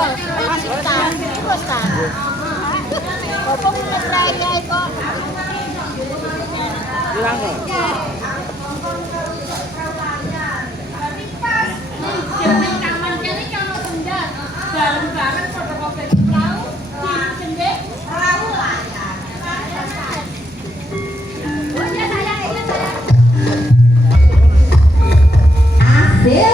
Terus ta. Opo ngetraya kok. Hilang. Bareng-bareng padha kopi perahu, cendek perahu lah ya. Oh ya saya, iya saya. Asik.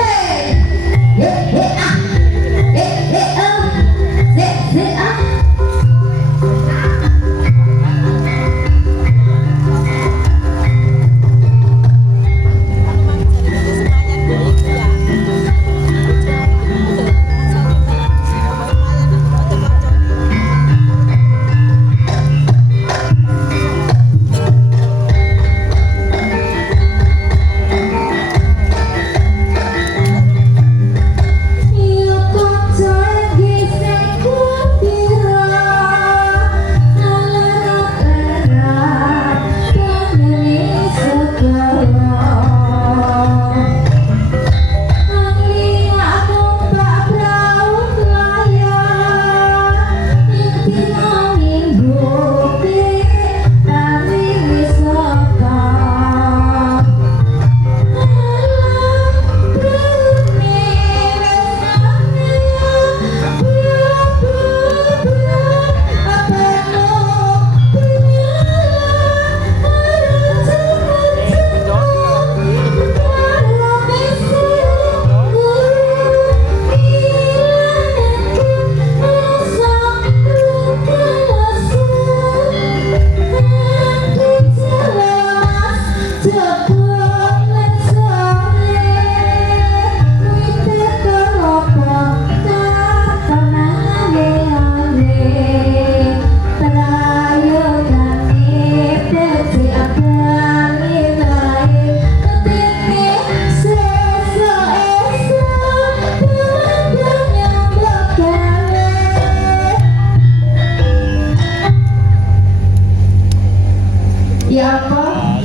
Ya apa?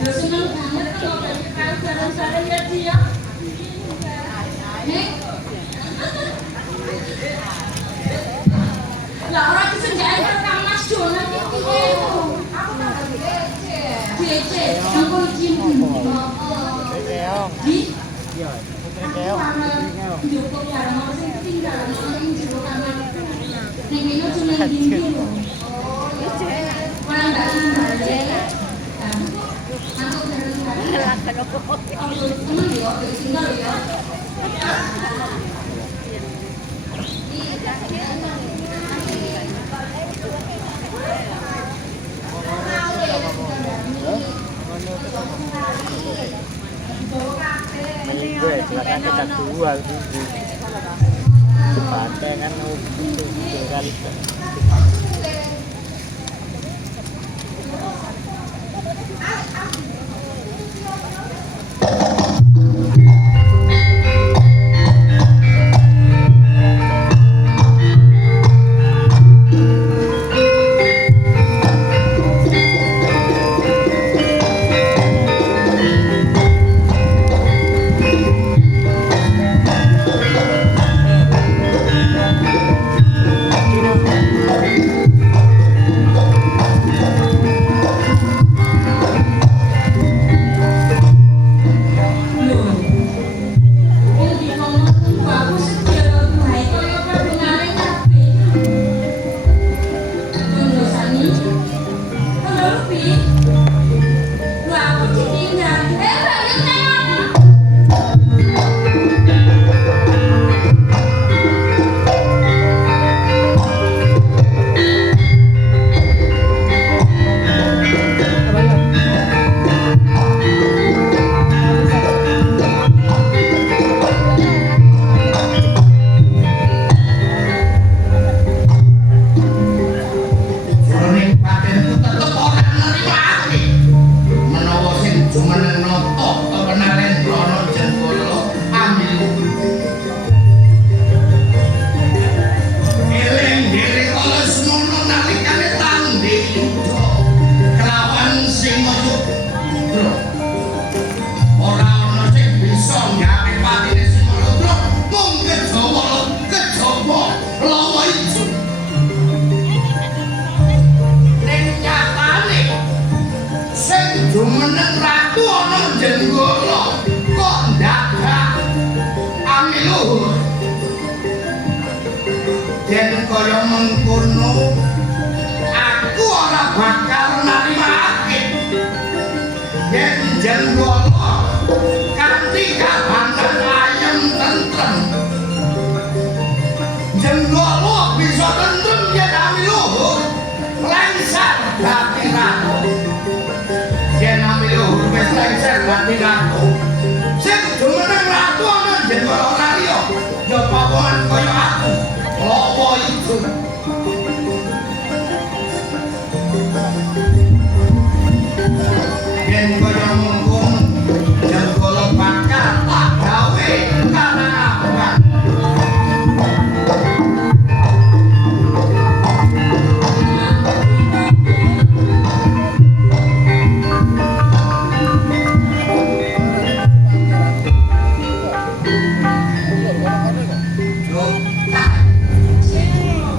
Seneng banget kalau dari perahu bareng-bareng ya dia. Nek. Lah ora disenjake karo Mas Jono iki piye? Aku tak DC. Aku izin. Heeh. Di? Iya, putri keong. Njupuk barang apa sing tinggal ning jero kamar. Ning kene cuma dindi lho. Orang enggak tinggal ya. Aku bareng-bareng. Aku temen yo, tinggal ya. Gue silakan kita jual Sepantai kan itu kali. mengkono aku ora bakal narimake yen Jenggala kanthi kahanan ayem tentrem. Jenggala bisa tentrem yen ami luhur lengser dadi ratu. Yen ami luhur wis lengser dadi ratu, sing jumeneng ratu ana Jenggala ora liya ya pawongan kaya aku lopo itu. Yen kaya mungkung Jenggala bakal tak gawe kanang-kanang.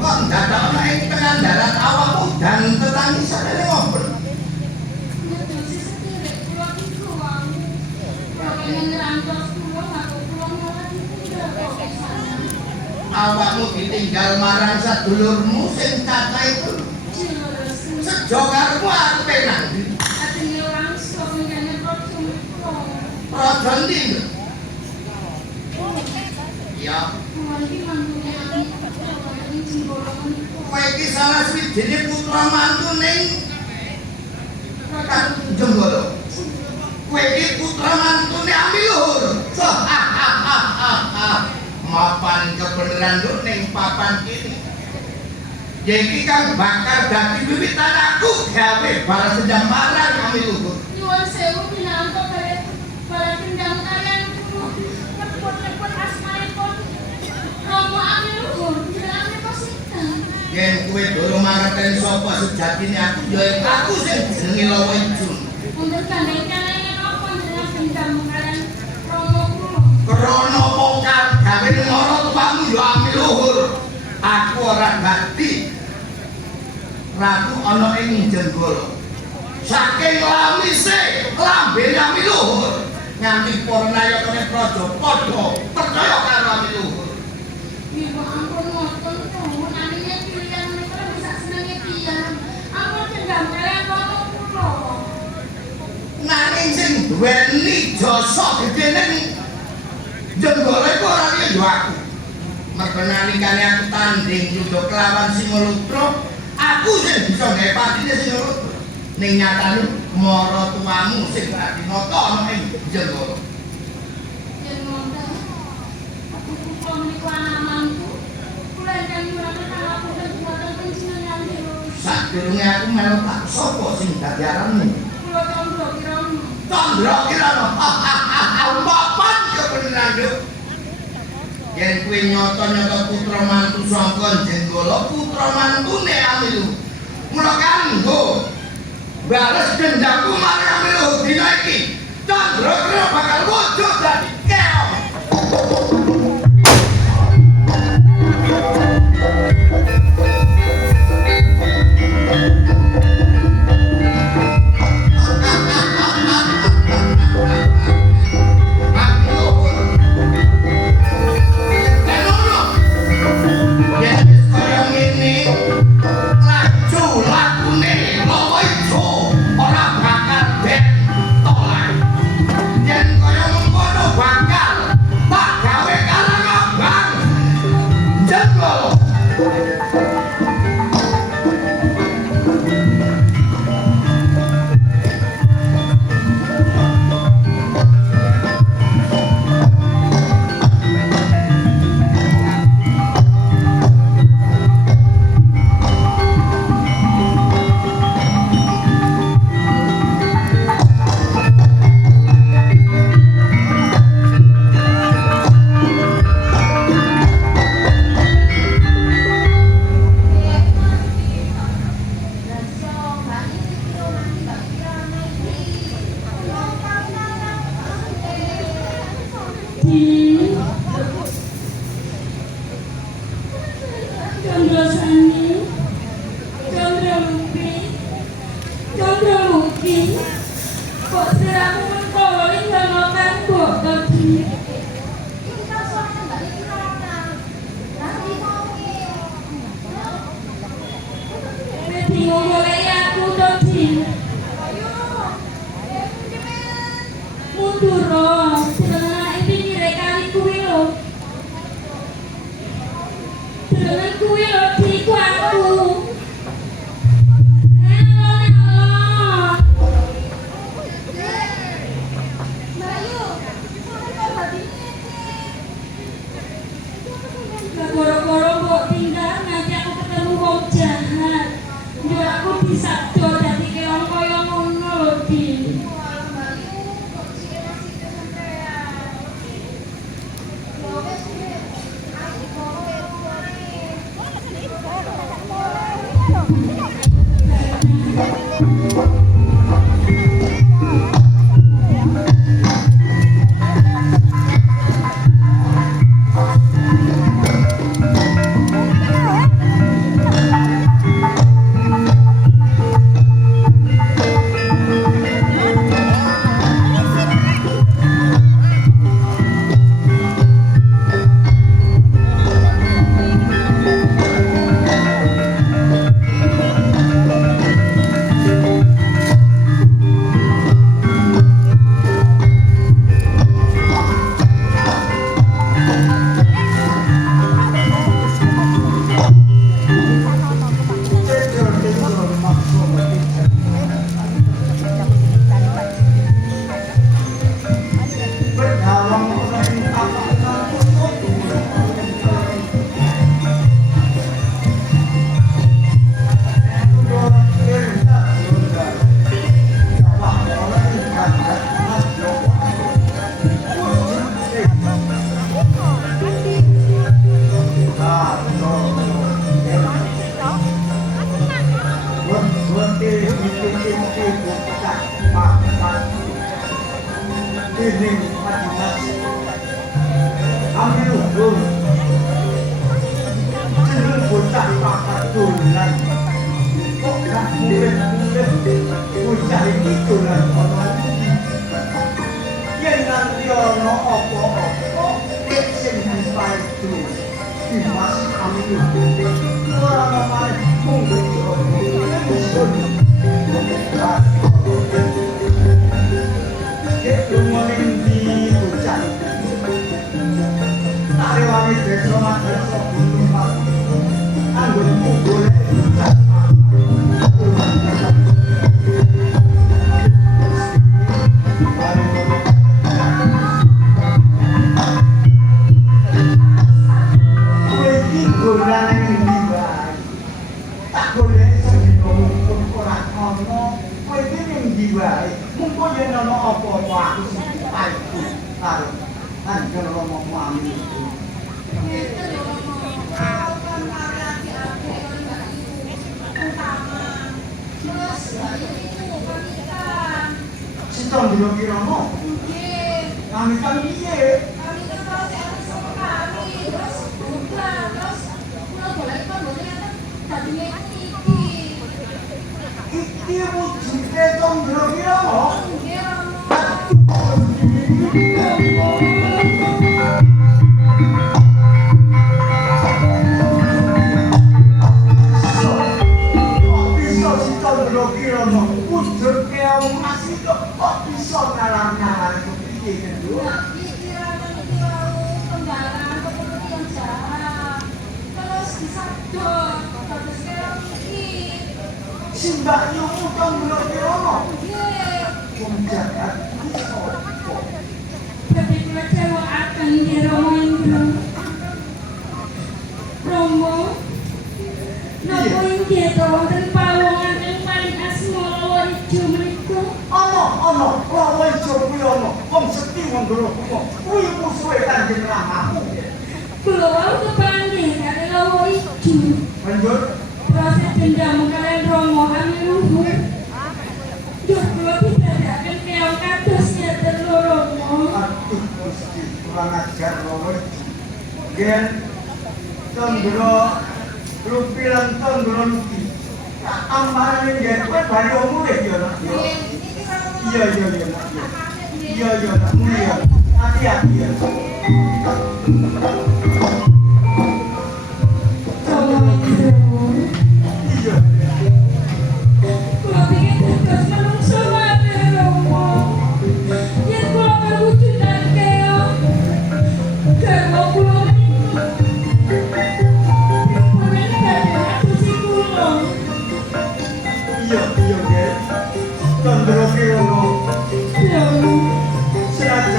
Kok dadak ana ing tengah dalan awakmu dan tetangisan ini ngobrol. Awakmu ditinggal marang sadulurmu sing cacahe itu. Sejogarmu arepe nang ndi? Praja ndi? Ya. Kowe iki salah swijine putra mantu ning Jenggala. Kowe iki putra mantune ami luhur. Mapan kebeneran lu ning papan kini. Ya iki kan bakal dadi wiwitan aku gawe balas dendam marang ami luhur. Nyuwun sewu pinanto balas dendam kalian kudu nyebut-nyebut asmanipun Rama ami luhur jenenge Pasita. Yen kowe durung mangerteni sapa sejatine aku ya aku sing jenenge Lawa Ijo. Untuk gandeng-gandenge apa jeneng dendam kalian Rama kula. Krana pokal gawe mara tuamu ya ami luhur. Aku ora dadi ratu ana ing Jenggala. Saking lamise lambene ami luhur nganti para nayakane praja padha percaya karo ami luhur. Ibu ampun ngoten tuh, namanya pilihan mereka bisa senengnya tiyang. Ampun dendam kalian Rama kula. Nanging sing duweni jasa gedhe ning Jenggala iku ora liya ya aku. Mergo nalikane aku tanding yuda kelawan Singalatra, aku sing bisa gawe patine Singalatra. Ning nyatane mara tuamu sing dadi nata ana ing Jenggala. Yen ngoten, aku kula menika anak mantu. Kula ingkang nyuwun pangapunten dumateng panjenengan Dewi. Sadurunge aku melu tak sapa sing dadi aranmu? Kula Candra Kirana. Candra Kirana. Papan kebeneran yo. Yen kowe nyata-nyata putra mantu saka Jenggala, putra mantune Amilu. Mula kanggo bales dendamku marang Amilu dina iki. Candra Kirana bakal wujud dadi keong. kuwi lho diku aku. Halo. Goro-goro kok tinggal nanti aku ketemu wong jahat. Yo aku disabdo dadi keong kaya ngono lho, Di. Terima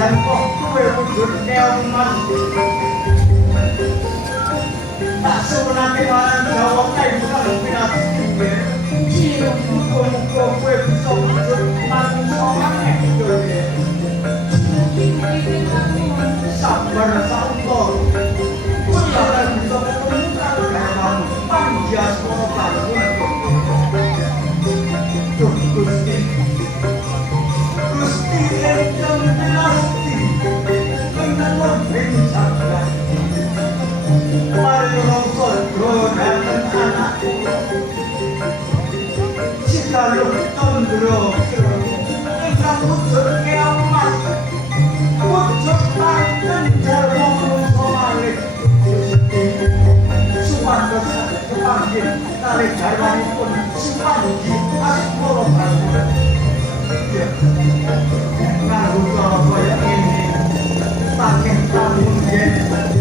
dan kok kue wujud keomas tak sebenarnya orang Jawa kayak bukan pinasi kue muka-muka kue bisa wujud manusia orang itu sabar sabar Jangan bisa menemukan kamu panjang sekolah Gusti Gusti yang dinasti Mengenal bencana Mari longsor dan anak Cita tundro Engkau wujud kiamat Wujud tangan jarang malik Sumanto kepanggil tarik jarwani pun Sumanji asmoro bangun Nganggu Surabaya ini Saking tahun jen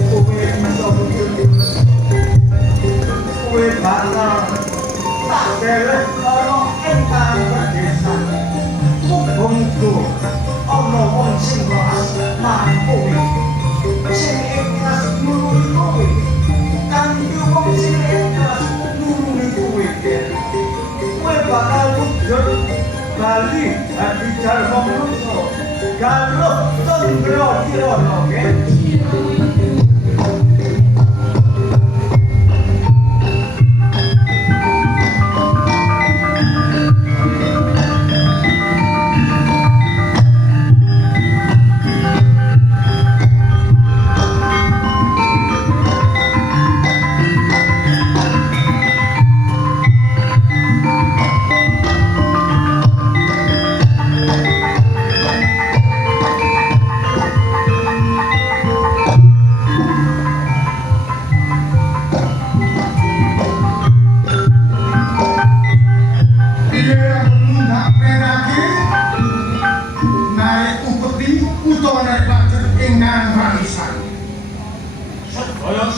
Kue bisa wujud Kue bakal Tak delek orang engkang berdesa Mubungku Ono wong sing kelas mampu Sing ikhlas nuruni kowe Kanggo wong sing ikhlas nuruni kowe Kowe bakal wujud bali dadi jalma manungsa Galuh tundra kirana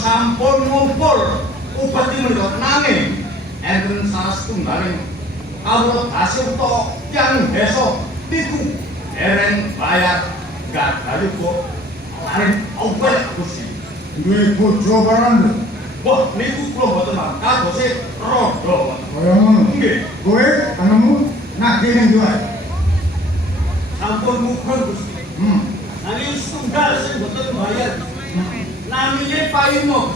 sampun ngumpul upeti menika nanging enten salah setunggaling kawula hasil to yang desa niku dereng bayar gagal kok arep opel Gusti duwe bojo barang wah niku kula mboten mawon kagose rodo kaya ngono nggih kowe anemu nagih ning duwe sampun ngumpul Gusti nanging setunggal sing mboten bayar namanya Paimo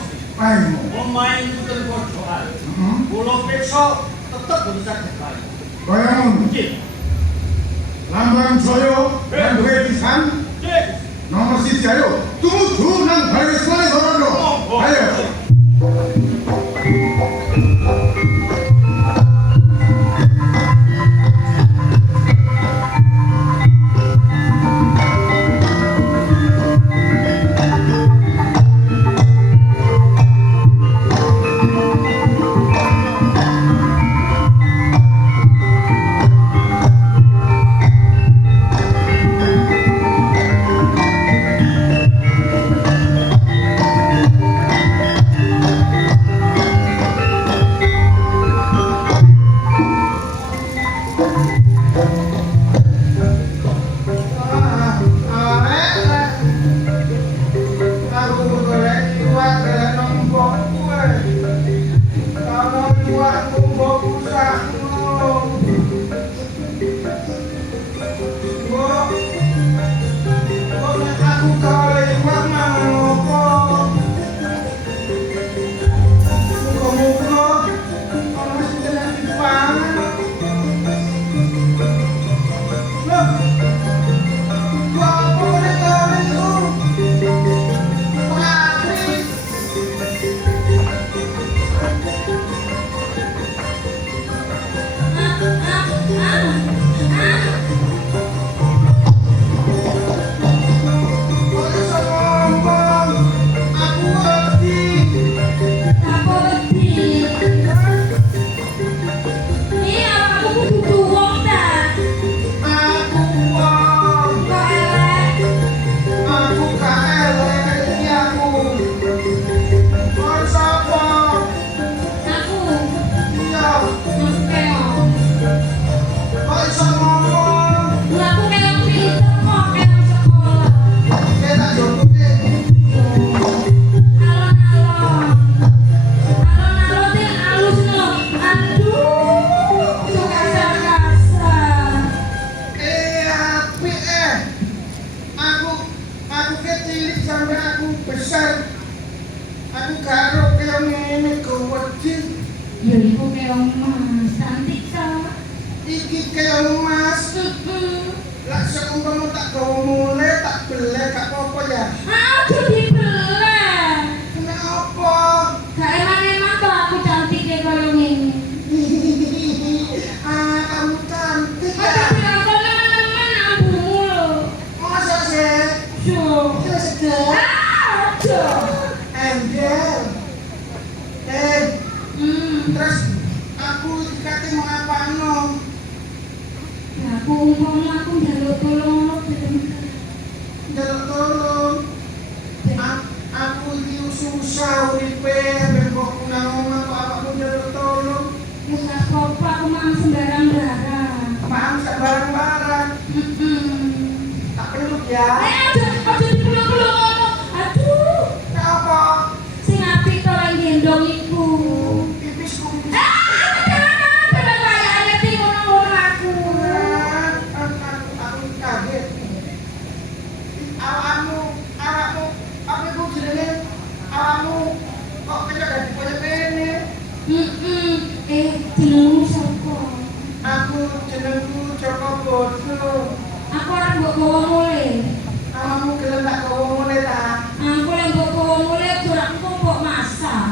pemain puter pojokan kula peksa tetep bisa dibayar kaya ngono Lambang Jaya dan duwe pisan nomor 1 ayo tumuju nang baris mane Sorondo ayo aku kecil sampai aku besar. Aku karo kaya ngene wedi. Ya iku keong Mas, cantik ta. Iki kaya Mas. Lah seumpama tak gawa mulai tak belek gak apa-apa ya. Aduh dibelek. Kenapa? Gak eman-eman kok aku cantik kayak kaya ngene. Kamu cantik Aduh ya. bilang kok teman-teman ambumu lho. Masa sih? Yo. Kita sedang. Aduh. Angel. Terus aku dikati mau apa no? Ya aku umpama aku njaluk tolong lo bener-bener. Njaluk tolong. Aku iki susah uripe ben kok nang omah kok awakmu njaluk tolong. Wis gak apa-apa aku mang sembarang-barang. Maaf sak barang-barang. Tak peluk ya. Aduh dipeluk-peluk ngono. Aduh. Kenapa? Sing apik to lan gendong iku. Pipisku. Aku kaget. Awakmu, apa iku jenenge? Awakmu kok kaya dadi koyo ngene? Jenengmu sapa? Aku jenengku Joko Bodo. Aku ora mbok gawa mule. Awakmu gelem tak gawa ngene ta? Aku lek mbok gawa mule ora kok masak.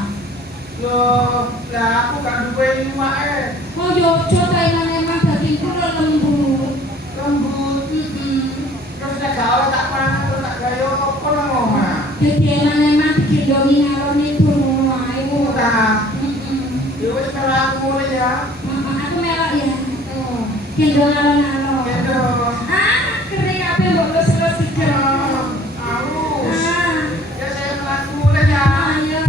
Loh, lah aku gak duwe iwake. Kok yo aja ta emang dagingku lembut. Lembut. Terus nek gak oleh tak pangan terus tak gayo apa nang omah? Dadi emang digendongi ngalone ngono ae. Ngono ta? Ya wis melu aku mulai ya. Aku melok ya. Gendong alon-alon. Gendong. Kering ape mbok lus-lus iki. Halus. Ya saya melaku mulai ya. Ayo.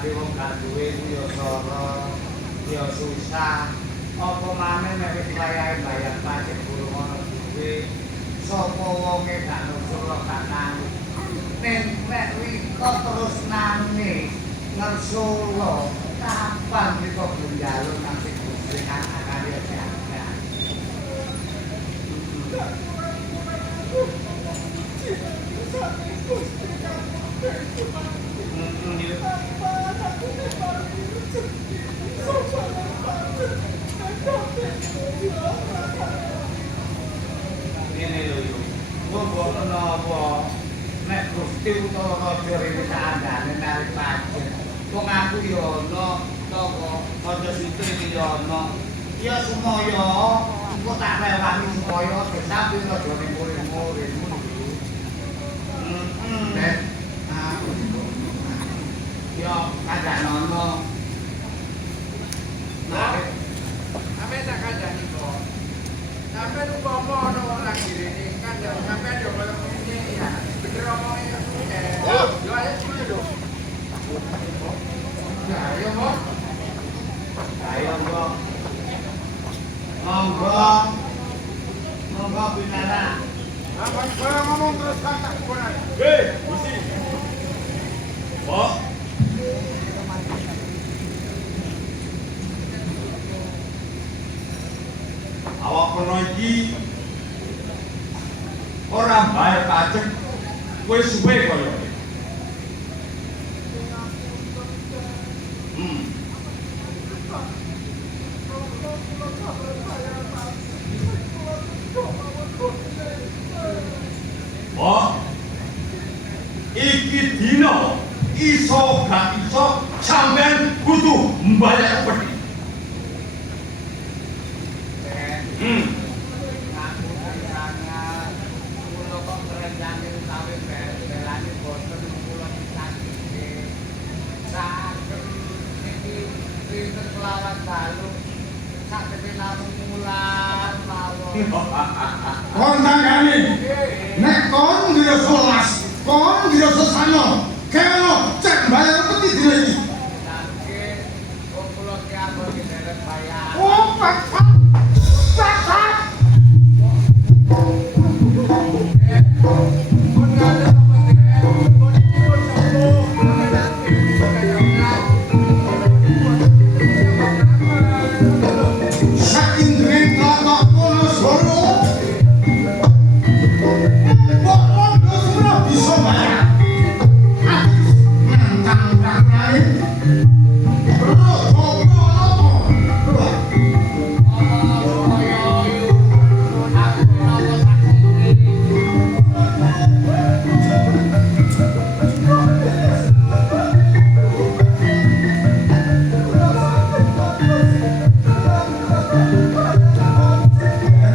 dadi wong gak duwe iku ya sara, ya susah. Apa maneh nek wis wayahe bayar pajak guru ana duwe, sapa wonge gak nusura gak nangis. Nek riko terus nangis ngersula kapan riko gunjaluk nang sing Gusti kang akarya jagat. Ini lho yo. Mbok menapa nek Gusti utawa raja rene sakandane narik pajak. Wong aku yo ana toko kanca sitri yo ana. Ya sumaya engko tak rewangi supaya sampe rajane murid-murid. Nek aku yo kadang-kadang narik Sampai tak kandani kok. Sampai umpama ana wong lagi rene kandang sampai yo kaya ngene ya. Bener omongnya yo ayo dulu dong. Ya ayo kok. ayo kok. Monggo. Monggo pinara. Apa kalau ngomong terus kan tak kuburan. Gusti. Pak. Awak kono iki ora bayar pajak wis suwe kaya. Pak. Iki dina iso gak iso sampean kudu mbayar peti. Ngaku sangat kula kok kerenjane utawi belani boten kula ditagih. Saged iki pinten kelawan dalu saged namung mulan mawon. Kon tangane nek kon ngira selas kon ngira sesano kene cek bayar peti dina iki Nangge wong kula ki ampun derek bayar. oh paksa paksa Pun ada kepentingan pun iki pun sembuh. saking dreng kakak kono soro kok kono ora bisa bayar nantang kakak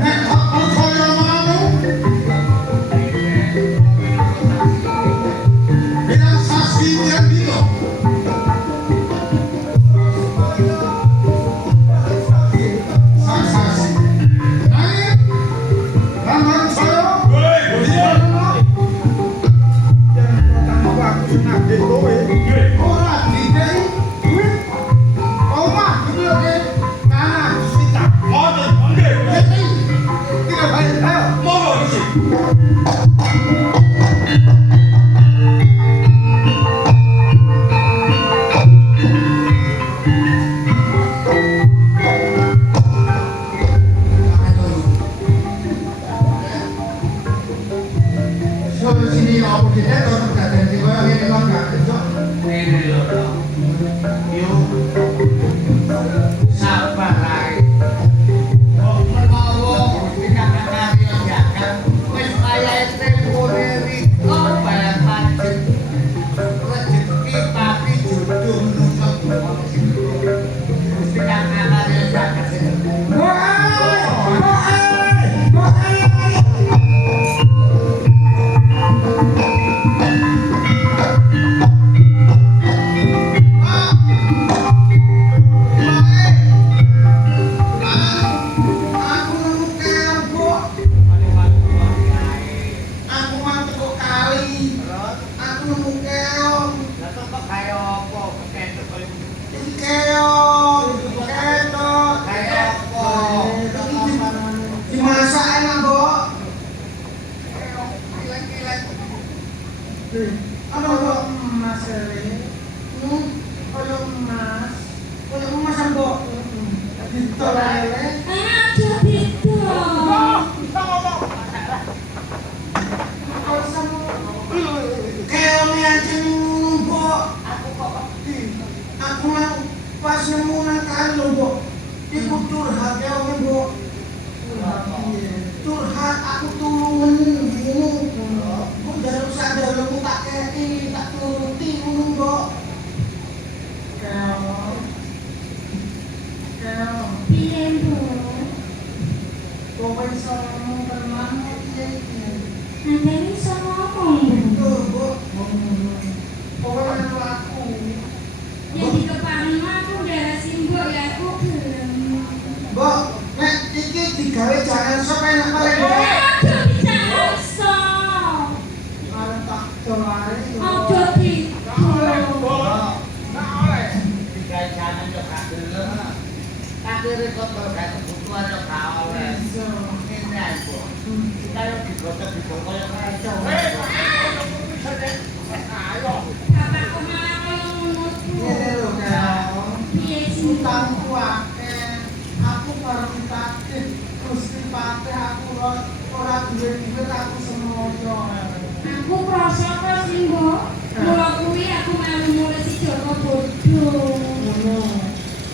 nek tak percaya mau bilang sasi yang dino sasi naik lamban saya ora didei duit omah iki oke tanah disita tidak baik ayo solusi apa kita kalau tidak ada di bawah ini memang nggak cocok Ini lho. Yo sabar ae. Kok menawa Gusti kakak karya jagat wis kaya tempone riko bayar pajak. Rezeki tapi jodoh nusuk Gusti kakak karya jagat sing Wah, Apa kok emas ini? Koyo emas. Koyo emas mbok. Ditol lele. Aja itu. Bisa ngomong. Keone aja mbok. Aku mau pas nemu nang kali lho mbok. Iku curhat ya mbok. Curhat aku tulungan ngene. Kok jarang sadar lu tak kei tak turuti ngono mbok. Piye, Bu? Kok iso ngomong tenan piye iki? Anda bisa ngomong, Bu. Mbok. Pokoknya aku. Ya di kepala aku darah simbol ya aku gelem. Mbok, nek iki digawe jangan sop enak paling mbok. Aduh bicara so. Arep tak dolare. Aduh di. Akhirnya kok terkait kebutuhan yang kau ini aku kita yang digotok yang kacau Bapakku malah koyo ngono, Bu. Ngene lho, Kang. Piye sih? Utangku akeh. Aku baru takdir Gusti Patih aku ora duwe duit aku semoyo. Aku krasa kok sih, Mbok. Mula kuwi aku melu mulih si Joko bodoh. Ngono.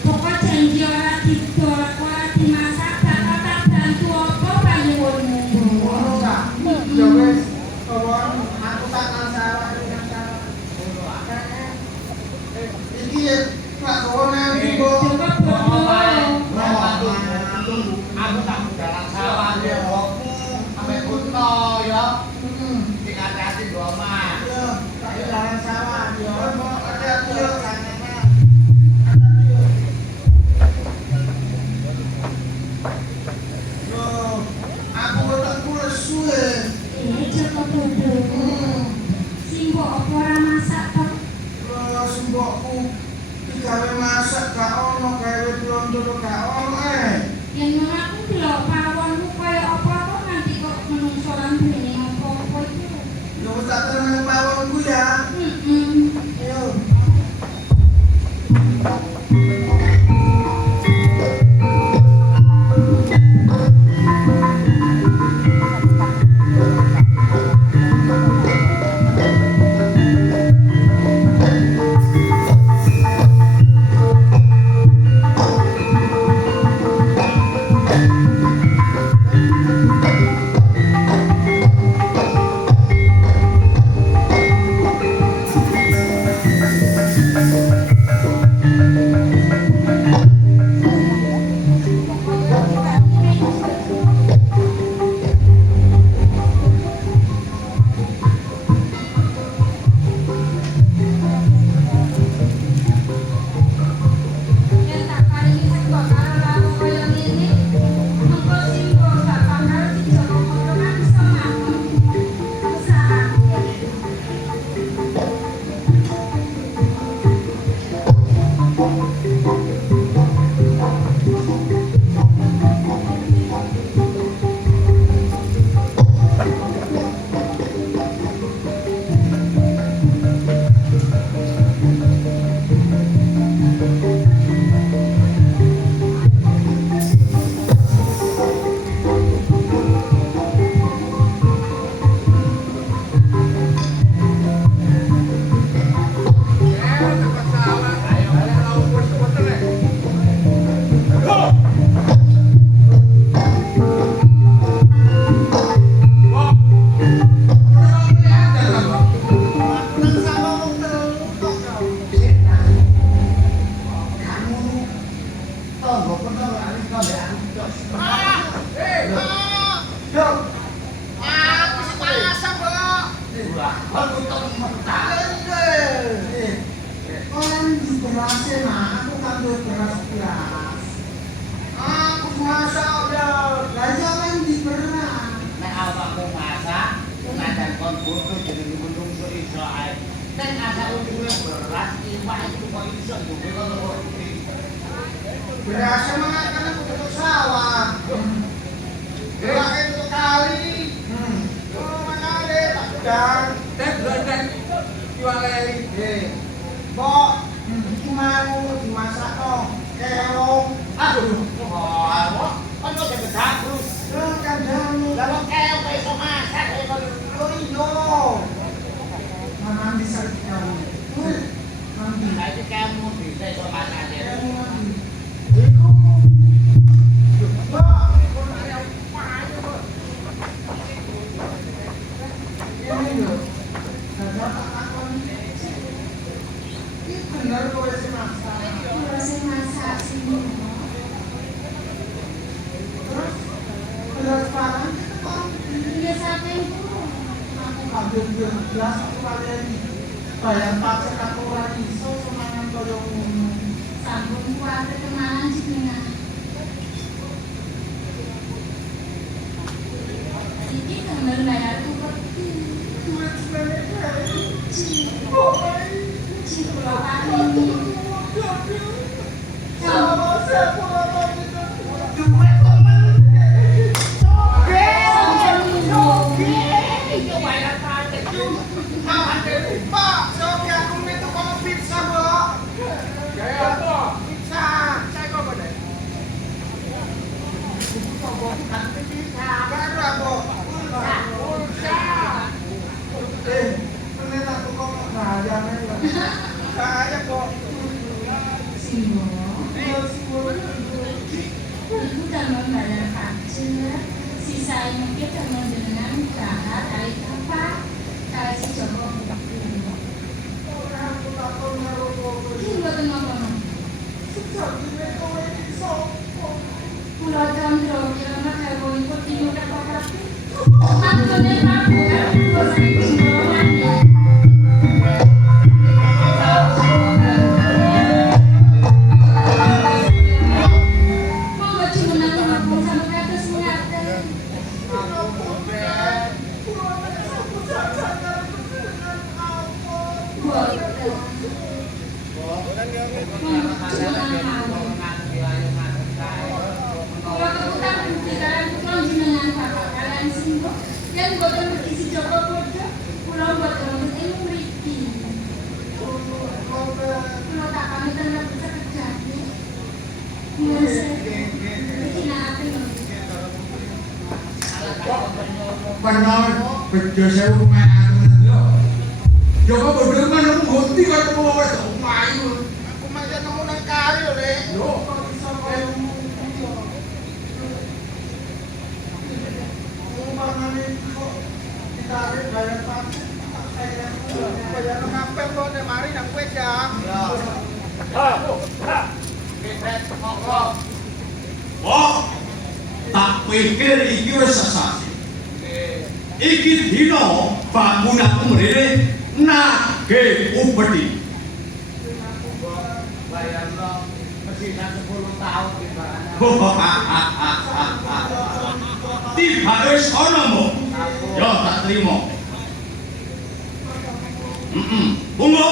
Pokok janji ora didol, ora dimasak, bakal tak bantu apa panyuwunmu. Ngono ta? Ya wis, kawan, aku tak sawah dengan sawah. Iki ya Pak Kono Mbok. Joko bodoh. aku tak jalan sawah ya sampai kuno ya dikasih dua mas Ya, tak jalan sawah ya. Ada yo aku botak kurus suwe. Joko bodoh. Simbok apa ora masak toh? Terus mbokku digawe masak gak ono, gawe blondol gak ono Yen ngono aku delok pawonmu kaya apa kok nganti kok menungso lan duweni apa-apa iku. Ya wis tak terang pawonku ya. Yo. Yen tak paringi sego karo lauk kaya ngene, mengko simbok bapak karo si Joko bodoh kan iso mangan. Usahane. Nang sawah wong telu kok kau. Kamu tonggo penolak kok ya. Yo. Aku sing masak, Mbok. aku temen Orang di berasnya, nah, aku kan beras beras. Aku masak ya, gajah kan di beras. nek awakmu masak ngadan kon bodo jenenge menungso iso ae nek asal usulnya beras iwak itu kok iso duwe karo Berasnya mengatakan aku tutup sawah. Beras itu kali. Oh, mana ada tak dan. nek mau dimasak no keong. Aduh, Kan kok jadi terus. kandang. Lah kok keong kok iso masak kok Oh iya. Mana bisa kamu? Nanti. Lah iki kamu bisa iso masak ya. Iku. Mbak, ini lho. Ada takon. Iki bener kowe sing masak. Kalau saya masak sih, Terus beras pangan itu kok biasa tempo. aku kabeh belas aku kalian bayar pajak aku ora iso semangan koyo ngono. Sampun kuat kemanan jenengan. Iki temen bayar seperti Duit sebenarnya kayak cinta Pak ini. sama siapa orang itu. Duit temen. Pak, soke aku minta kamu pizza, Mbak. Kayak apa? Pizza. Saya kok pada. Baru aku. Pulsa. Ternyata aku kok bahaya nih. Bahaya kok. Simo. Terus Ibu temen bayar pajak. Sisanya mungkin temen jenengan jahat dari apa? Kayak si Joko. aku takut ngerogoh. Ini buatan ngomong. Sejak ini kowe iki sopo? Pulau Condro, kira-kira kayak mau ikut timur ke Kokapi. Maksudnya aku kan, bosan tinggalan ya. Mau gak cuma nanti ngomong sama kata sengaja. Aku putih. Pulang aku jajan karo kesenangan apa? Buat itu. Kalau keputar bukti kalian pulang jenengan bapak kalian singgung. Yang boten bukti si Joko bodoh. Pulau boten bukti mriki. Pulau tak pamit dan bisa terjadi. Iki nak apa lho? Benar, bejo sewu rumah aku nanti lo. Joko bodoh kan aku ngerti kan aku mau wes mayu. Aku masih nemu nang kali Le. Yo. Kok bisa koyo ngono? Umpamane kok ditarik bayar pajak tak kayak bayar kabeh kok nek mari nang kowe jam. Oh, tak pikir iki wis sesasi. Iki dino bangunanku mrene nage upeti. Bayar lo mesinan 10 tahun gimana? Tiba wis ana mo. Yo tak trimo. Tunggu.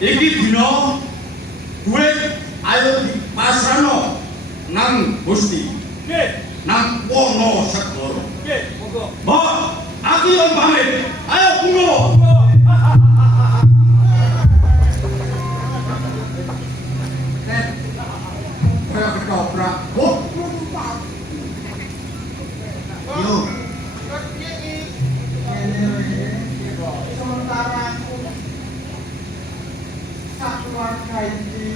Iki dino duit ayo dipasrano nang Gusti. Nang Wonosegoro. Mbok, aku yang pamit. Ayo tunggu. Kayak ketoprak. Oh, Yo. Sementara aku sak keluarga iki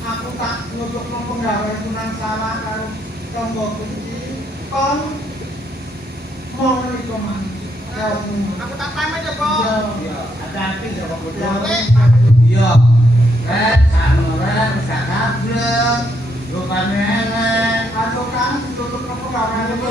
aku tak nutupno penggaweanku nang sawah karo tanggoku iki kon mau menika mang. Aku tak pamit ya, Bos. Hati-hati Joko bodoh. Iya. Samuran gak kabrek. Rupane elek. Aduh kan ditutupno penggaweanku.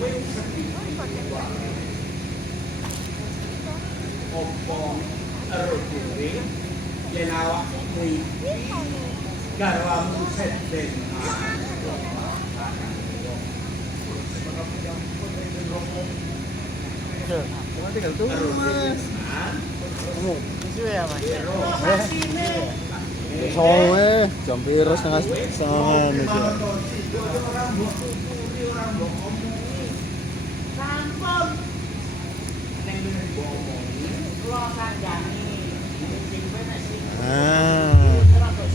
duwe sedikit opo ero dhewe yen awakmu iki garwamu sedhen Cuma tinggal tunggu mas. Itu ya mas. Soalnya jam piro setengah setengah nih.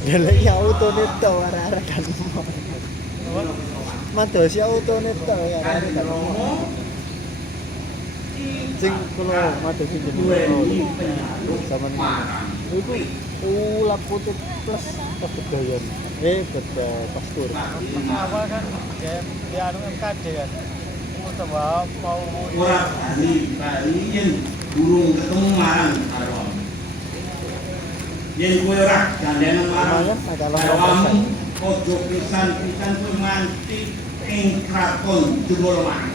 Gelek ya auto neto arek-arek kan. Mados ya auto neto ya arek kan. Sing kula mados iki sama iku ulap putih plus kebedayan. Beda pastur. Awal kan dia anu MKD kan. Coba mau ora bali yen burung ketemu marang karo yen kowe ora gandeng marang kamu ojo pisan-pisan kowe manti ing kraton Jumoloman.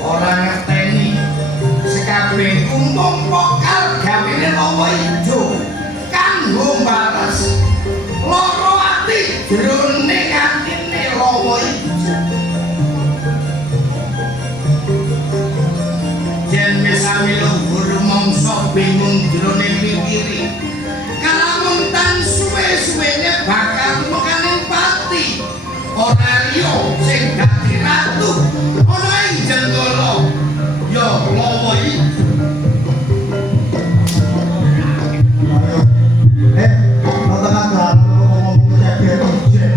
ora ngerteni sekabeh kumpung pokal gawene lawa ijo kanggo balas loro ati jroning atine lawa ijo yen mesami luhur mangsa bingung jroning pikiri kalamun tan suwe-suwene bakal mekaning pati ora liya sing dadi ratu ana ing jenggala ya lawa ijo. Katakan ngomong cek cek.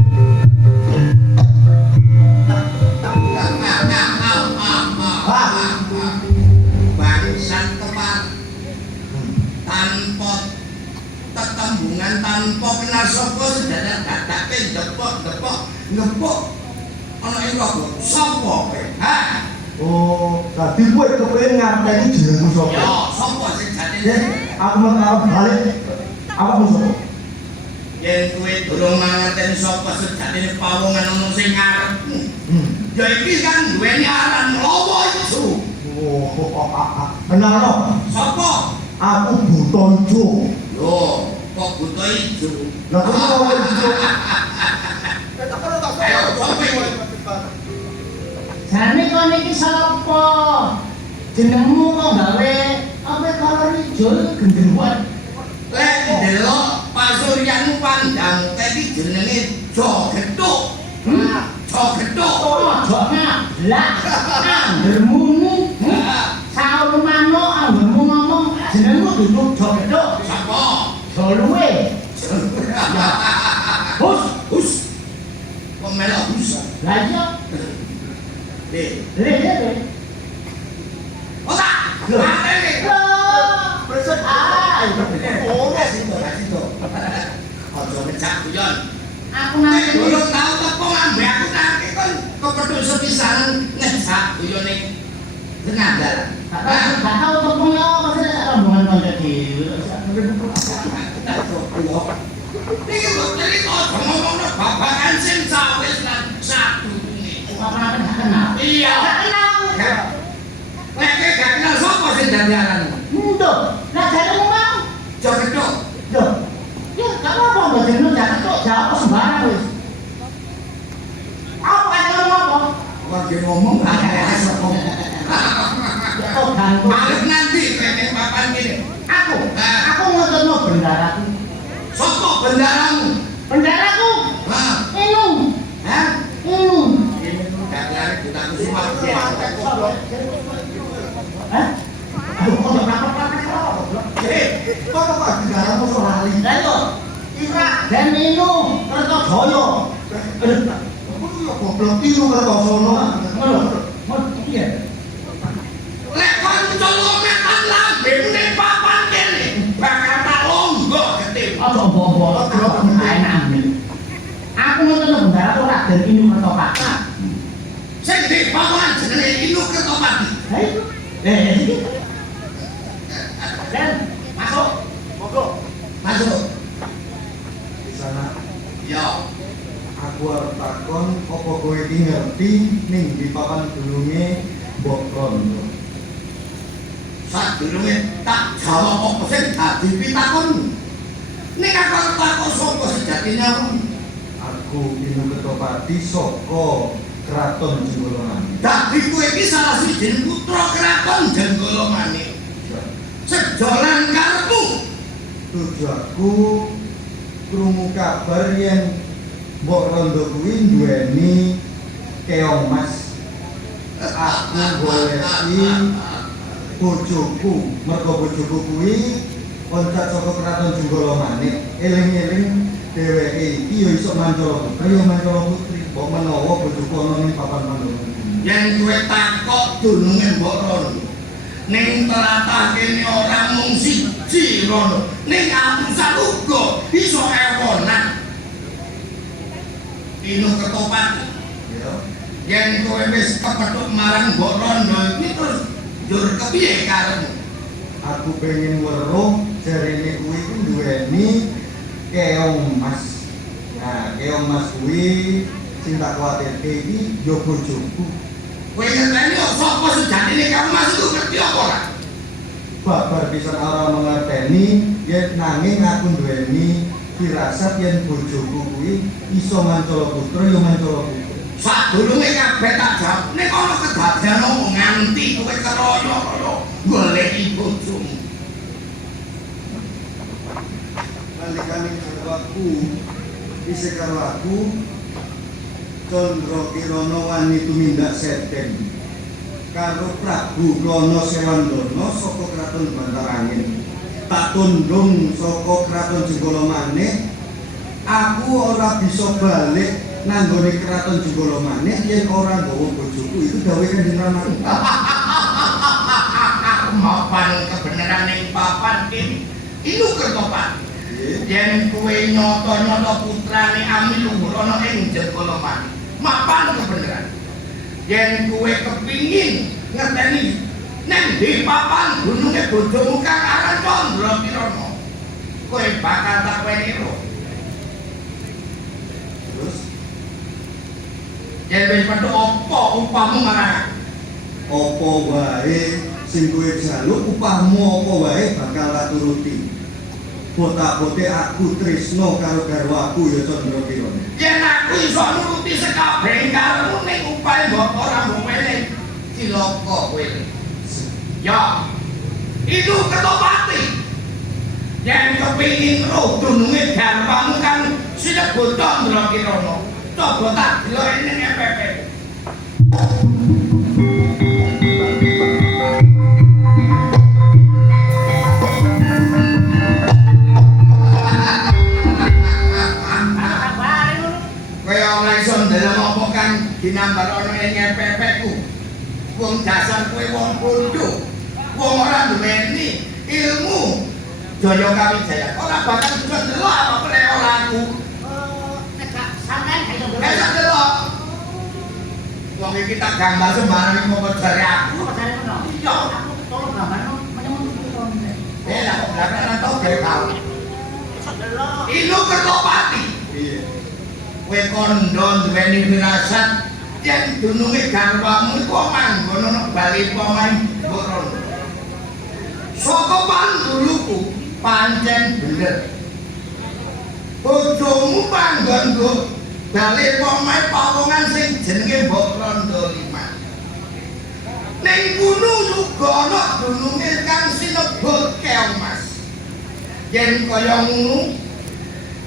Bangsan tepat tanpa tetembungan tanpa kenal sapa sedadak dadake depok ngepok ana ing rogo sapa kowe ha Oh, tadi kowe kepengin ngarteni jenengmu sapa? ya sapa sing jane Aku mau balik. Awakmu sapa? yen kowe durung mangerteni sapa sejatine pawongan ana sing ngarepmu ya iki kan duweni aran lawa ijo. Oh, kenal no? Sapa? Aku Butonjo. Yo, kok buta ijo? Lah kok lawa ijo? Ayo, sapa iki? Jane kon iki sapa? Jenengmu kok gawe apa kolor ijo gendeng banget. Lek delok pasuryanmu pandang iki jenenge Jo Gethuk. Jo Gethuk. Ojo ngablak. Anggermu saur manuk anggermu ngomong jenengmu duduk Jo Gethuk. Sapa? Jo luwe. Hus. Kok melok hus? Lah iya. Le. Ora. Matene. Besok Ora situ. Aja ngecak guyon. aku Nek nanti durung tau teko ngambe aku nanti kon kepethuk sepisanan ngecak guyone ngandal. gak tau tepungnya apa sih rombongan konco dhewe. Iki kok cerita ngomongno babagan sing sawis lan sadurunge. Apa gak kenal? Iya. Gak kenal aku. Nek kowe gak kenal sapa sing dadi aranmu? Mundur. Lah jaremu mau. Jo Gethuk. Loh. Ya gak apa-apa mbok jenengmu jangan kok jawab sembarang wis. Apa kan ngomong apa? Kok dia ngomong gak sapa. Kok ganggu. Arep nanti kowe ning papan kene. Aku ngontotno bendaraku. Sapa bendaramu? Bendaraku. Hah? Inung. Hah? Inung. Ini gak lari butaku semua. Hah? Aduh, kok apa-apa Kok kok negaramu soalnya? Lah yo, Irak dan Inung Kertajaya. Aku yo goblok iku Kertosono. Ngono. Iya. Lek kanca lometan lambemu ning papan kene bakal tak longgok getih. Aja mbok-mbok enak ambil. Aku ngono bendaraku Raden Inung Kertopati. Sing di papan jenenge Inuk Kertopati. Lah itu. Iki. Dan masuk. Monggo. Masuk. Di sana Yo. aku arep takon apa kowe iki ngerti ning di papan dulunge Mbok Rondo. Sadurunge tak jawab apa sing dadi pitakonmu. Nek aku takon sapa sejatine Aku Inung Kertopati saka Kraton Jenggolongan. dadi kowe iki salah sijining putra kraton Jenggolomane. Sejalan karepmu. Tujuanku krungu kabar yen Mbok Rondo kuwi duweni keong mas. Aku goleki bojoku, mergo bojoku kuwi koncat saka Kraton Jenggolomane. Eling-eling dheweke iki ya iso Mancala Putri, Mancala Putri. Kok menawa bojoku ana ning papan Pandhawa. Yen kowe takok dununge Mbok Rondo ning tlatah kene ora mung siji Rondo, ning atusan uga iso ewonan. Inung Kertopati. Ya. Yen kowe wis kepethuk marang Mbok Rondo iki terus njur kepiye karepmu? Aku pengen weruh jarine kuwi ku duweni keong mas. Nah, keong mas kuwi sing tak kuwatirke iki ya bojoku. Kowe ngerteni sapa sejatine ini kamu masuk ngerti apa ora? Babar pisan ora mengerteni yen nanging aku duweni firasat yen bojoku kuwi iso mancala putra ya mancala putra. Sadurunge kabeh tak jawab nek ana kedadian nganti kowe keroyo-royo goleki bojomu. Nalikane karo aku isih karo aku Candra Kirana wani tumindak seten karo Prabu Rana Sewandana saka kraton Bantarangin. Tak tundung saka kraton Jenggala maneh. Aku ora bisa balik nanggone kraton Jenggala maneh yen ora nggawa bojoku itu gawe Kanjeng Rama. Mapan kebenaran ning papan ilu kertopan. Yen kowe nyoto-nyoto putrane Ami luhur ana ing Jenggala maneh. Mapan kebenaran. Yen kowe kepingin ngerteni nang di papan gununge bojomu kang aran Candra Kirana, kowe bakal tak weni ro. Terus yen wis padha apa upamu marang apa wae sing kowe jaluk upahmu apa wae bakal tak turuti. Botak-bote aku tresno karo garwaku ya Candra Kirana. Yen aku iso nuruti sekabeh karepmu ning upahe mbok ora mbok mele cilaka kowe. Ya, itu ketopati. Yang kepingin roh dununge garwamu kan sinebut Candra Kirana. Coba tak delok ning EPP. Kowe ora iso ndelok apa kan dinambar ana ing EPP ku. Wong dasar kowe wong bodoh. Wong ora duweni ilmu Jaya Kawijaya ora bakal bisa delok apa nek ora aku. Nek sampean gak iso Gak delok. Wong iki tak gambar sembarang ngomong jare aku. Kok jare ngono? Iya. Aku tolong gambarno menyang putra. Lah kok ora tau dhewe tau. Iso delok. Ilu Kertopati. Iya. Kowe kondo duweni firasat yen dununge garwamu iku manggon ana bali pemain boron. Saka panduluku pancen bener. Bojomu panggon go bali pemain pawongan sing jenenge Mbok Rondo 5. Ning gunung uga ana dununge kang sinebut Keomas. Yen kaya ngono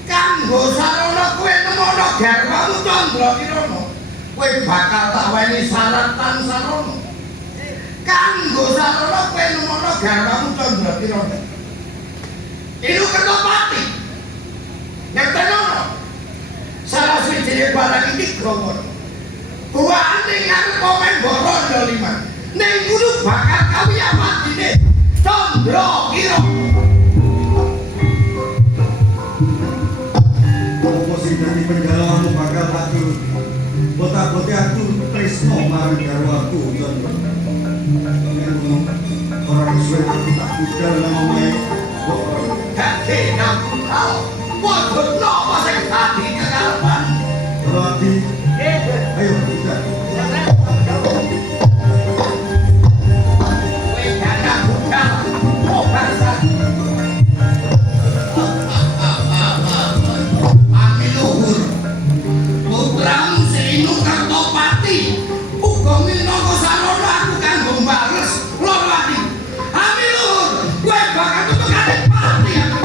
kanggo sarana kowe nemono garwamu Candra Kirana, kowe bakal tak weni saratan sarana. Kanggo sarana kowe nemono garwamu Candra Kirana. Ilu Kertopati. Nek tenan salah siji barang iki gawon. Buane ngarep komen Mbok Rondo 5. Ning kudu bakal kawiya matine Candra Kirana. Apa sing dadi penjalamu bakal tak turuti. Botak-bote aku tresno marang garwaku Candra. Orang suwe aku tak budal nang omahe Mbok Rondo. Dadi nang kau padha napa sing dadi kekarepan. Berarti ayo kita Kowe gak budal bangsa. Ami luhur putramu Sinu Kertopati uga minangka sarana aku kanggo mbales loro ati. Ami luhur kowe bakal tutukane pati aku.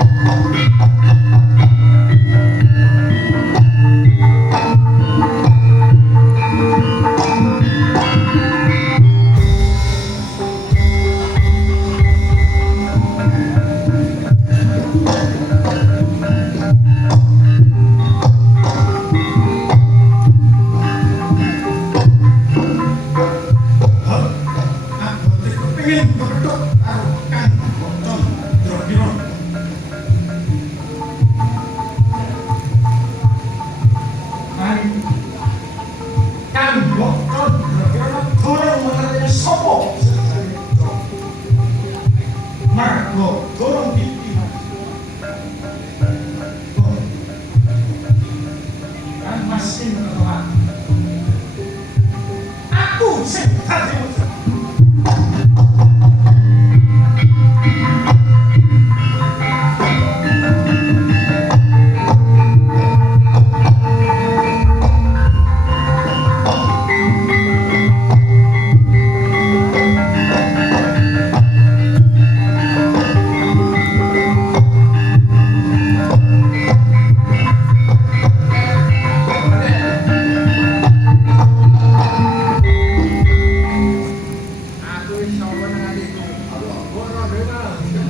pengen kepethuk karo Kang Candra Kirana. Mari Kang Candra Kirana durung mengerti sapa sejane Margo durung dipilih. Kan masih menolak. Aku sing dadi wis sapa nang atiku. Ora dhewe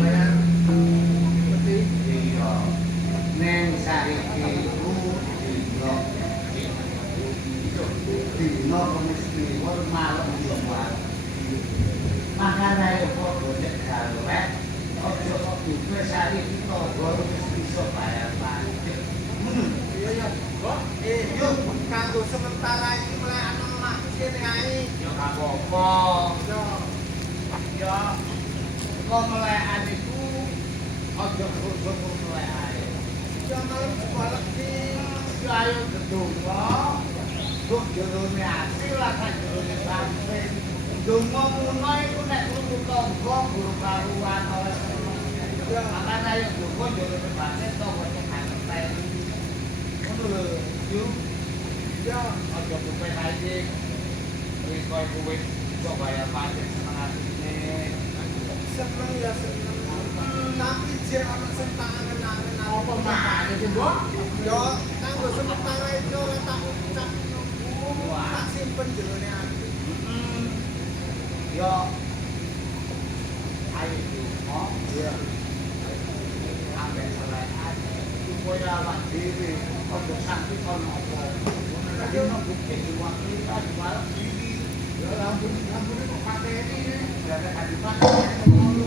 bayar. Mesti Iya. Neng saiki ku dino mesti malam Jumat. Makane kok golek gawe. Ojo kok duwe saiki tangga wis iso bayar pajak. iya ya. Kok Yo kanggo sementara iki mulai ana mak kene ae. Yo gak apa-apa. Yo kok melekan iku ojo krusuk melekan. Yo malam balik iki. Yo ayo ndonga. Kok jerone asil lah kan jerone sampe. Ndonga ngono iku nek krungu tangga guru karuan oleh. Makane ayo ndonga jerone batet tangga kanten. Ngono lho, yo. Yo Aja duwe saiki. Riko iku wis iso bayar pajak seneng atine. seneng ya seneng. Tapi jek ana sing tak angen-angen apa maneh iki, Mbok? Yo kanggo sementara iki ora tak ucap nunggu. Tak simpen jerone ati. Yo. Ayo yo. Iya. Ambek selekan. Supaya awak dhewe ojo sakit ono apa. Nek ono bukti wong kita jual diri. Ya ampun kok pateni. Ya nek adipati ngono.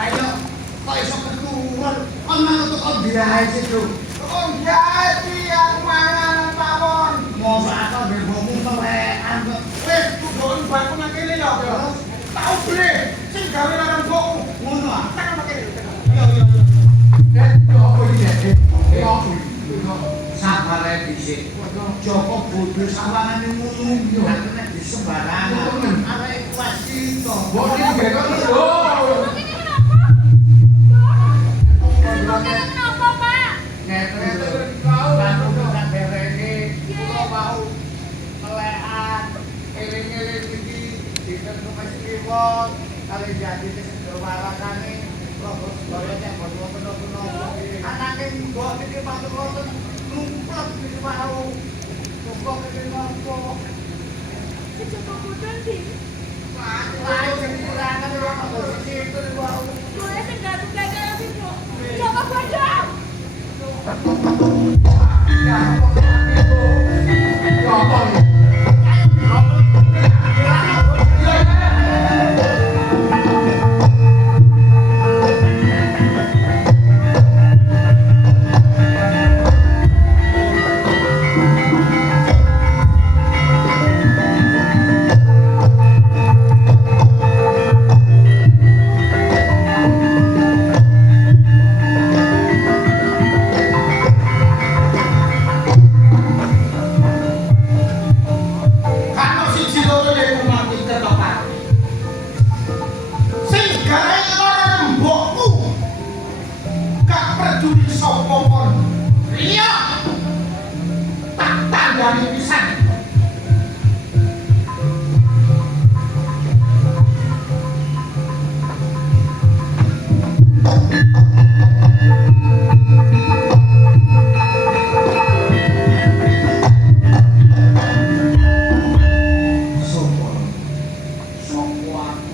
Ayo, kok iso keturunan? Kon manut kok dirae sih, Bro. Oh jadi aku mangan tawon. Mosok aku mbokmu melekan kok. Wis tugon baku nang kene ya. Tau bre sing gawe nang mbokku. Ngono ah. Tak nang kene. Yo yo yo. Nek yo apa iki? Apa iki? Sabare dhisik. Joko bodho sawangane ngono yo. Nek disembarangan. Arek kuwi to. Mbok iki gekok lho. Kenapa, Pak? Ngeten kau Aku kan derene kula mau melekan eling-eling iki dinten Kamis Kliwon kali jadi kesedawarakane Progo Sedaya nek bodo peno-peno anake mbok iki patur wonten numplek iki mau kok kene nopo Sejak bodoh sih. Wah, sing kurangan ora kok situ wau. Boleh tinggal juga sih, Bro. Coba bodoh. ya apa iki? Kano siji loro nek mati ketokan. Sing gawe lara mbokku. Gak peduli sapa pun. Iya. Tak tandani pisan.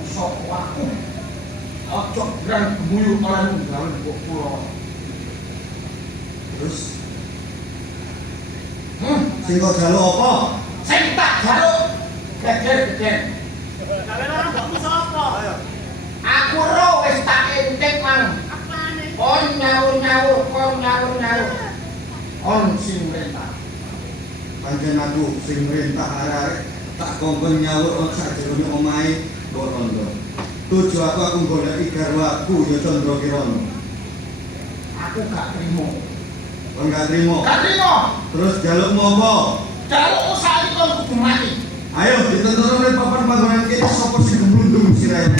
Sopo aku. Ojo berang gemuyu oleh nunggalan mbok kula. Terus Sing kok jalu apa? sing tak jaluk geger-geger. Kalian orang mbokmu sapa? Ayo. Aku kon nyawur. On sing merintah. Pancen aku sing merintah arek tak kongkon nyawur sakjroning omahe Mbok Rondo. Tuju aku goleki garwaku ya Candra Kirana. Aku gak trimo. Kon gak trimo. Gak trimo. Terus jalukmu apa? Jaluk usah kon kudu mati. Ayo ditentukan papan panggonan kene sapa sing gemblundung sirahe.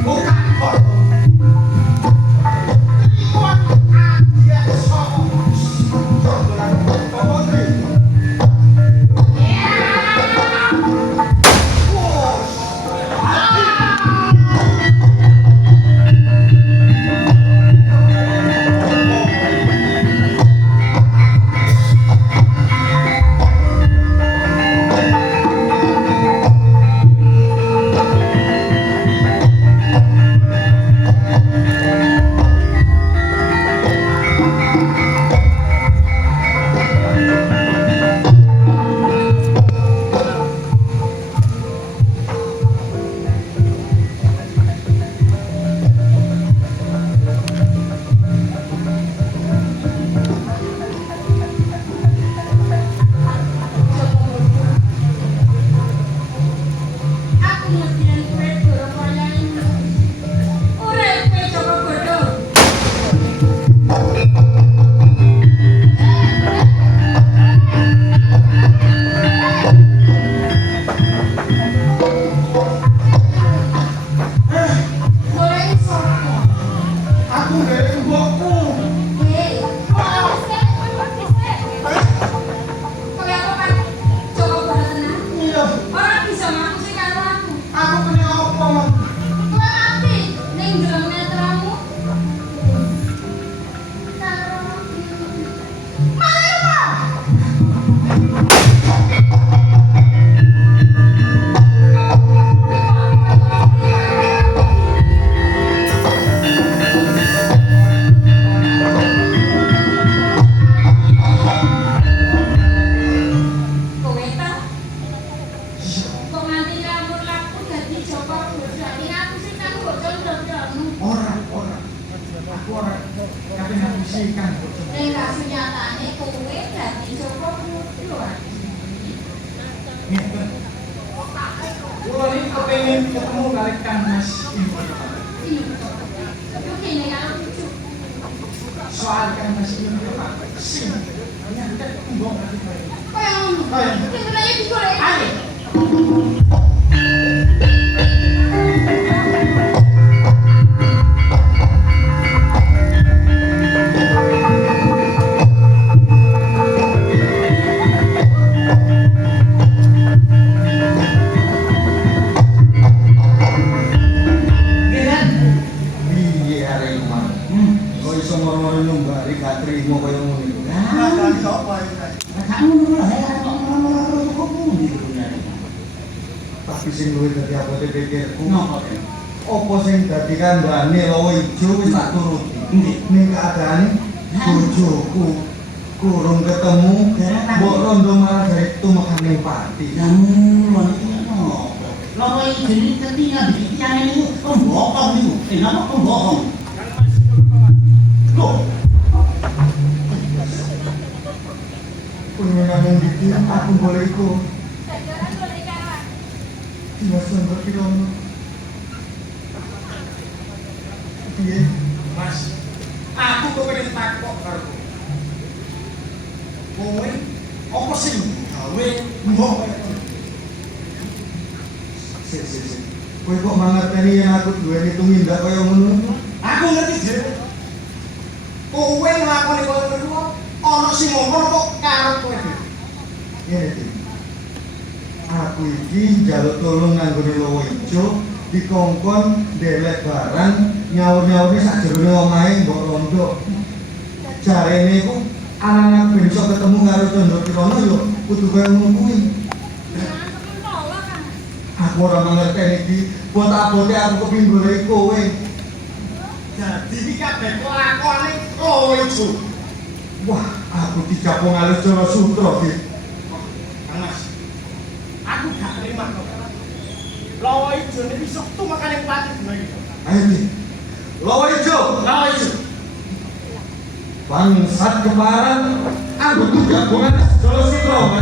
Bukan kok. Trimoan aja sapa. Apa tri? Kulo ini kepengin ketemu kali Kang Mas Ibu. Soal Kang Mas Ibu Pak, sing nyantet mbok sing luwih dadi abote pikirku. Apa sing dadi kandhane Lawa Ijo wis tak turuti. Ning keadaane bojoku kurung ketemu, Mbok Rondo malah dari tumekaning pati. Lawa Ijo iki ketingal dikiyane niku pembohong niku. Napa pembohong? Loh. Pengenane iki aku boleh iku. Mas Candra Kirana. Piye? Mas, aku kepengin takok karo kowe. Apa sing gawe mbok Sik. Kowe kok mangerteni yen aku duweni tumindak kaya ngono? aku ngerti dhewe. Kowe nglakoni koyo ngono ana sing ngomong kok karo kowe dhewe. Ngene iki. Aku iki njaluk tolong nganggone Lawa Ijo dikongkon ndelek barang nyaur-nyaure sakjroning omahe Mbok Rondo. Jarene iku anak-anak ben iso ketemu karo Candra Kirana yo kudu kaya ngono kuwi. Aku ora mangerteni iki, bot-abote aku kepengin goleki kowe. Jadi iki kabeh kelakone Lawa Ijo. Wah, aku dicapung alus Jawa Sutra iki. Kang Mas, aku gak terima kok. Lawa Ijo ijo ini besok tuh makan yang pati dulu gitu. Ayo nih, lawa hijau. Lawa ijo. Bangsat keparan, aku tuh gabungan Solo Sitro.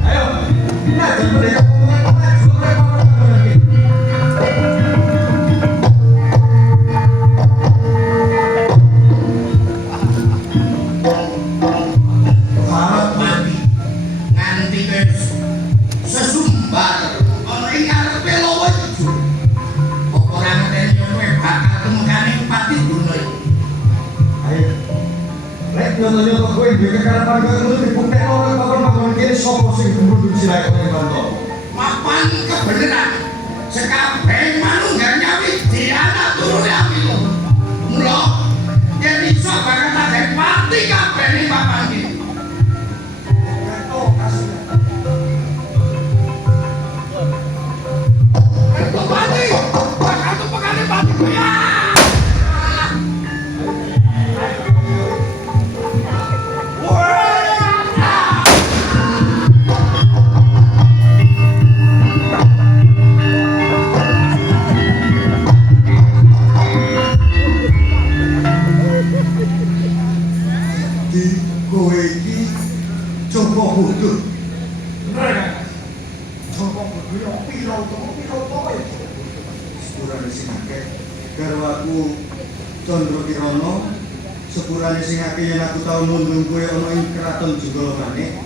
Ayo, nah jangan mereka ngomongin maju mereka lagi. Harap mati nganti wis sesumbar ana ing arepe lawa ijo. Apa ora ngenteni kowe bakal temekane pati dunya iki. Ayo, lek nyoto-nyoto kowe duwe kekarapan koyo ngono dibuktekno karo bakal kene sapa sing produksi layak ning kantor. Mapan kebenaran sekabeh manunggal nyawi dianak turune amilu. Mula yen iso bakal tak pati kabeh ning papan iki. Oh, kasih. Itu pati, bakal tepekane pati ya. Di kowe iki coba bodoh. Coba berdua piro to ya. Sepurane sing akeh karo aku Condro Kirana, sepurane sing akeh yen aku tau nundung kowe ana ing kraton Jugalabane.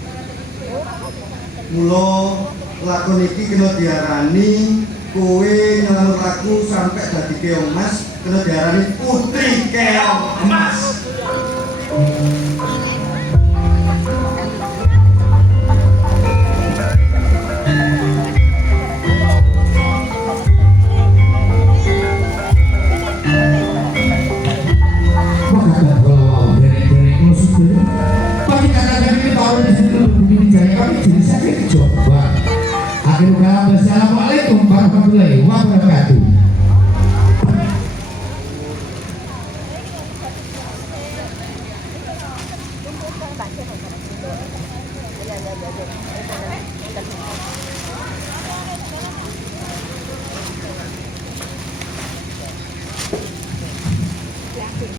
Mula lakon iki kena diarani kowe nyelamet aku sampai dadi keong mas, kena diarani putri keong emas. Assalamualaikum warahmatullahi wabarakatuh.